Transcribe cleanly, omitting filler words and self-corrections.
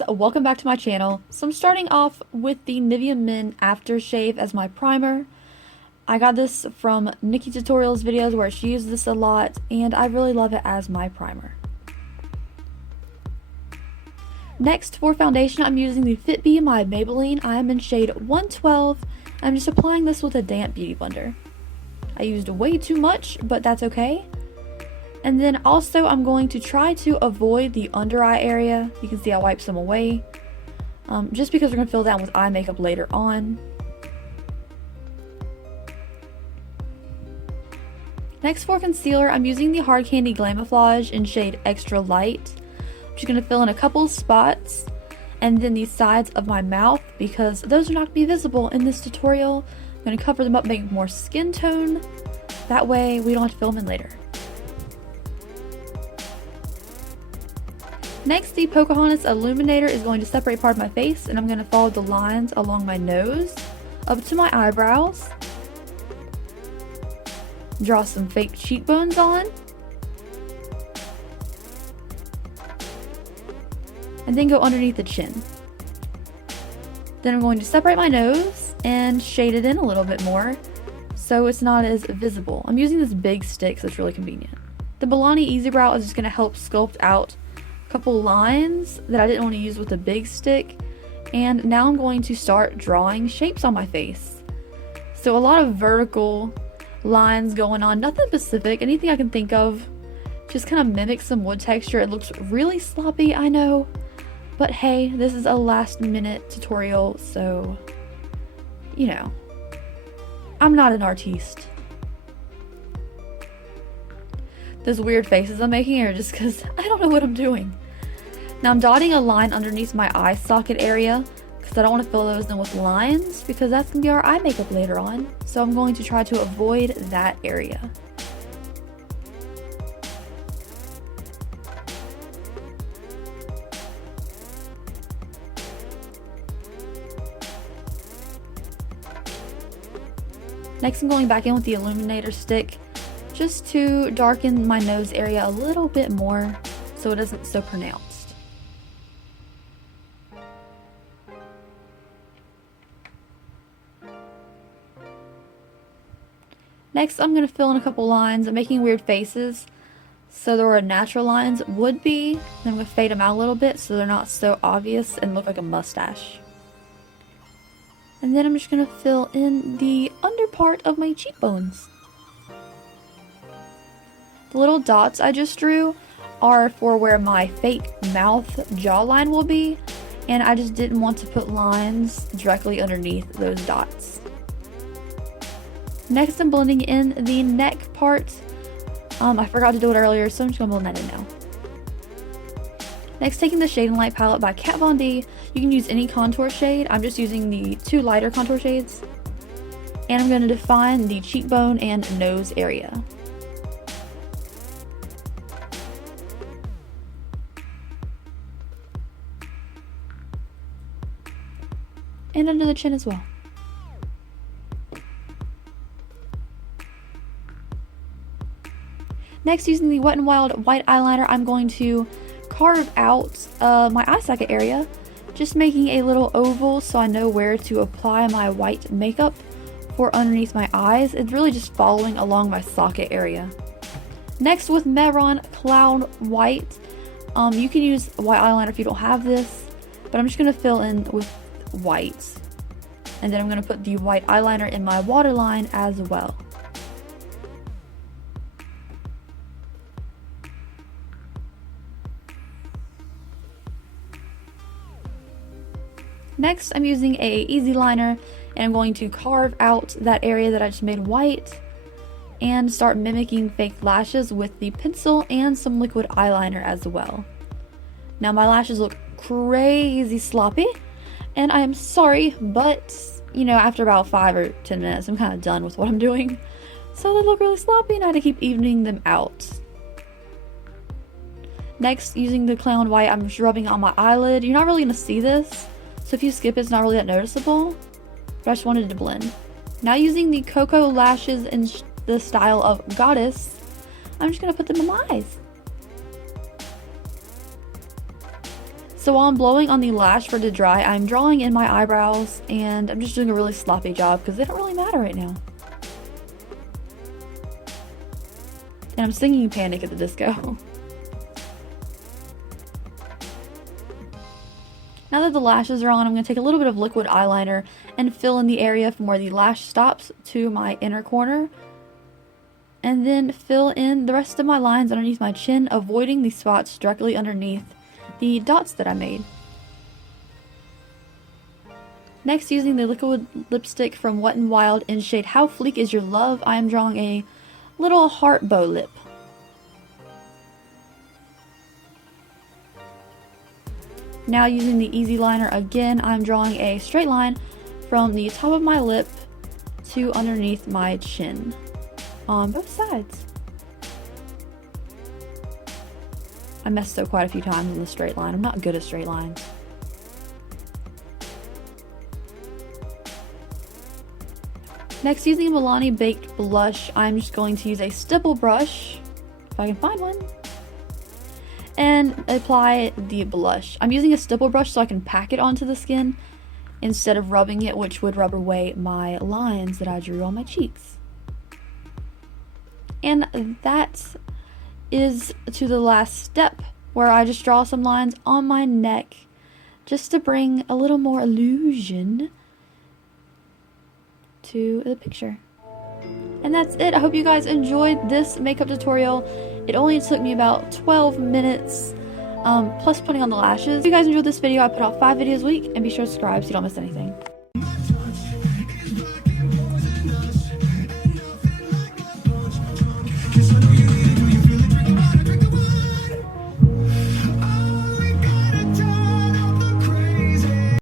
guys, welcome back to my channel. So I'm starting off with the Nivea Men Aftershave as my primer. I got this from Nikki Tutorials videos where she uses this a lot, and I really love it as my primer. Next, for foundation, I'm using the Fit Bee by Maybelline. I am in shade 112. I'm just applying this with a damp beauty blender. I used way too much, but that's okay. And then also I'm going to try to avoid the under eye area. You can see I wiped some away. Just because we're going to fill that with eye makeup later on. Next, for concealer, I'm using the Hard Candy Glamouflage in shade Extra Light. I'm just going to fill in a couple spots and then the sides of my mouth because those are not going to be visible in this tutorial. I'm going to cover them up, make more skin tone. That way we don't have to fill them in later. Next, the Pocahontas Illuminator is going to separate part of my face, and I'm going to follow the lines along my nose up to my eyebrows. Draw some fake cheekbones on. And then go underneath the chin. Then I'm going to separate my nose and shade it in a little bit more so it's not as visible. I'm using this big stick so it's really convenient. The Milani Easy Brow is just going to help sculpt out couple lines that I didn't want to use with the big stick, and now I'm going to start drawing shapes on my face. So a lot of vertical lines going on, nothing specific, anything I can think of, just kind of mimic some wood texture. It looks really sloppy, I know, but hey, this is a last minute tutorial, so you know, I'm not an artiste. Those weird faces I'm making are just because I don't know what I'm doing. Now I'm dotting a line underneath my eye socket area because I don't want to fill those in with lines because that's going to be our eye makeup later on. So I'm going to try to avoid that area. Next, I'm going back in with the illuminator stick just to darken my nose area a little bit more so it isn't so pronounced. Next, I'm going to fill in a couple lines. I'm making weird faces so there were natural lines would be. Then I'm going to fade them out a little bit so they're not so obvious and look like a mustache. And then I'm just going to fill in the under part of my cheekbones. The little dots I just drew are for where my fake mouth jawline will be, and I just didn't want to put lines directly underneath those dots. Next, I'm blending in the neck part. I forgot to do it earlier, so I'm just going to blend that in now. Next, taking the Shade and Light palette by Kat Von D. You can use any contour shade. I'm just using the two lighter contour shades. And I'm going to define the cheekbone and nose area. And under the chin as well. Next, using the Wet n Wild white eyeliner, I'm going to carve out my eye socket area, just making a little oval so I know where to apply my white makeup for underneath my eyes. It's really just following along my socket area. Next, with Mehron Cloud White, you can use white eyeliner if you don't have this, but I'm just going to fill in with white. And then I'm going to put the white eyeliner in my waterline as well. Next, I'm using a easy liner and I'm going to carve out that area that I just made white and start mimicking fake lashes with the pencil and some liquid eyeliner as well. Now my lashes look crazy sloppy and I am sorry, but you know, after about 5 or 10 minutes I'm kind of done with what I'm doing. So they look really sloppy and I had to keep evening them out. Next, using the Clown White, I'm just rubbing it on my eyelid. You're not really going to see this, so if you skip it, it's not really that noticeable, but I just wanted to blend. Now using the Cocoa Lashes in the style of Goddess, I'm just going to put them in my eyes. So while I'm blowing on the lash for it to dry, I'm drawing in my eyebrows, and I'm just doing a really sloppy job because they don't really matter right now. And I'm singing Panic at the Disco. Now that the lashes are on, I'm going to take a little bit of liquid eyeliner and fill in the area from where the lash stops to my inner corner. And then fill in the rest of my lines underneath my chin, avoiding the spots directly underneath the dots that I made. Next, using the liquid lipstick from Wet n Wild in shade How Fleek Is Your Love, I am drawing a little heart bow lip. Now using the Easy Liner again, I'm drawing a straight line from the top of my lip to underneath my chin on both sides. I messed up quite a few times in the straight line. I'm not good at straight lines. Next, using a Milani Baked Blush, I'm just going to use a stipple brush, if I can find one, and apply the blush. I'm using a stipple brush so I can pack it onto the skin instead of rubbing it, which would rub away my lines that I drew on my cheeks. And that is to the last step, where I just draw some lines on my neck just to bring a little more illusion to the picture. And that's it. I hope you guys enjoyed this makeup tutorial. It only took me about 12 minutes, plus putting on the lashes. If you guys enjoyed this video, I put out 5 videos a week, and be sure to subscribe so you don't miss anything. Kiss